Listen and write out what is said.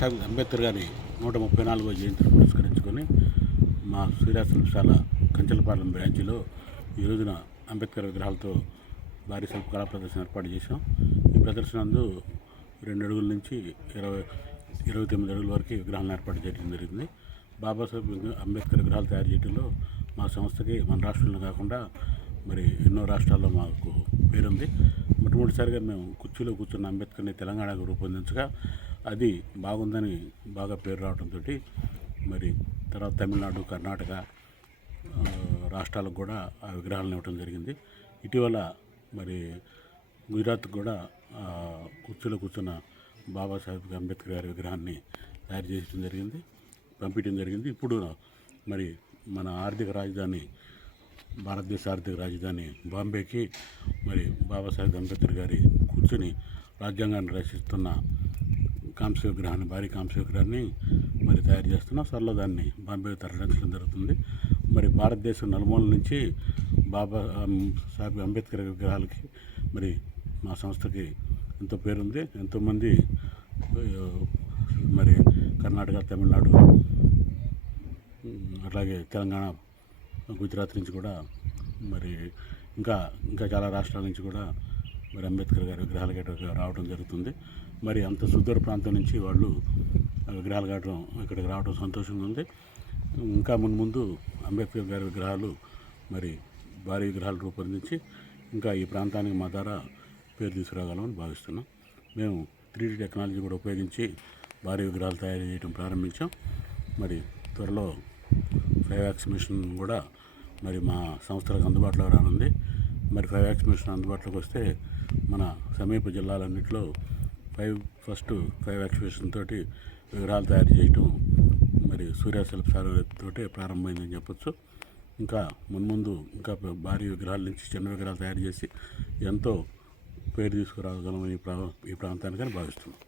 బాబాసాహెబ్ అంబేద్కర్ గారి 134వ జయంతిని పురస్కరించుకొని మా సూర్య శిల్పశాల కంచెలపాలెం బ్రాంచ్లో ఈ రోజున అంబేద్కర్ విగ్రహాలతో భారీ శిల్పకళా ప్రదర్శన ఏర్పాటు చేశాం. ఈ ప్రదర్శన నందు 2 అడుగుల నుంచి 29 అడుగుల వరకు విగ్రహాలను ఏర్పాటు చేయడం జరిగింది. బాబాసాహెబ్ అంబేద్కర్ విగ్రహాలు తయారు చేయడంలో మా సంస్థకి మన రాష్ట్రంలో కాకుండా మరి ఎన్నో రాష్ట్రాల్లో మాకు పేరుంది. మొట్టమొదటిసారిగా మేము కుర్చీలో కూర్చున్న అంబేద్కర్ని తెలంగాణకు రూపొందించగా అది బాగుందని బాగా పేరు రావడంతో మరి తర్వాత తమిళనాడు, కర్ణాటక రాష్ట్రాలకు కూడా ఆ విగ్రహాలను ఇవ్వడం జరిగింది. ఇటీవల మరి గుజరాత్ కూడా కుర్చీలో కూర్చున్న బాబాసాహెబ్ అంబేద్కర్ గారి విగ్రహాన్ని తయారు చేయడం జరిగింది, పంపించడం జరిగింది. ఇప్పుడు మరి మన ఆర్థిక రాజధాని, భారతదేశ ఆర్థిక రాజధాని బాంబేకి మరి బాబాసాహెబ్ అంబేద్కర్ గారి కూర్చుని రాజ్యాంగాన్ని రచిస్తున్న కాంస్య విగ్రహాన్ని, భారీ కాంస్య విగ్రహాన్ని మరి తయారు చేస్తున్నాం. త్వరలో దాన్ని బాంబే తరలించడం జరుగుతుంది. మరి భారతదేశం నలుమూలల నుంచి బాబాసాహెబ్ అంబేద్కర్ విగ్రహాలకి మరి మా సంస్థకి ఎంతో పేరుంది. ఎంతోమంది మరి కర్ణాటక, తమిళనాడు, అట్లాగే తెలంగాణ, గుజరాత్ నుంచి కూడా మరి ఇంకా చాలా రాష్ట్రాల నుంచి కూడా మరి అంబేద్కర్ గారి విగ్రహాలు రావడం జరుగుతుంది. మరి అంత సుదూర ప్రాంతం నుంచి వాళ్ళు విగ్రహాలు ఇక్కడికి రావడం సంతోషంగా ఉంది. ఇంకా ముందు అంబేద్కర్ గారి విగ్రహాలు మరి భారీ విగ్రహాలు రూపొందించి ఇంకా ఈ ప్రాంతానికి మా ద్వారా పేరు తీసుకురాగలమని భావిస్తున్నాం. మేము 3D టెక్నాలజీ కూడా ఉపయోగించి భారీ విగ్రహాలు తయారు చేయడం ప్రారంభించాం. మరి త్వరలో 5X మిషన్ కూడా మరి మా సంస్థలకు అందుబాటులో రానుంది. మరి 5X మిషన్ అందుబాటులోకి వస్తే మన సమీప జిల్లాలన్నింటిలో ఫస్ట్ 5X మిషన్ తోటి విగ్రహాలు తయారు చేయటం మరి సూర్య శిల్పశాల తోటే ప్రారంభమైందని చెప్పొచ్చు. ఇంకా మున్ముందు ఇంకా భారీ విగ్రహాల నుంచి చిన్న విగ్రహాలు తయారు చేసి ఎంతో పేరు తీసుకురాగలమని ఈ ప్రాంతానికని భావిస్తున్నాం.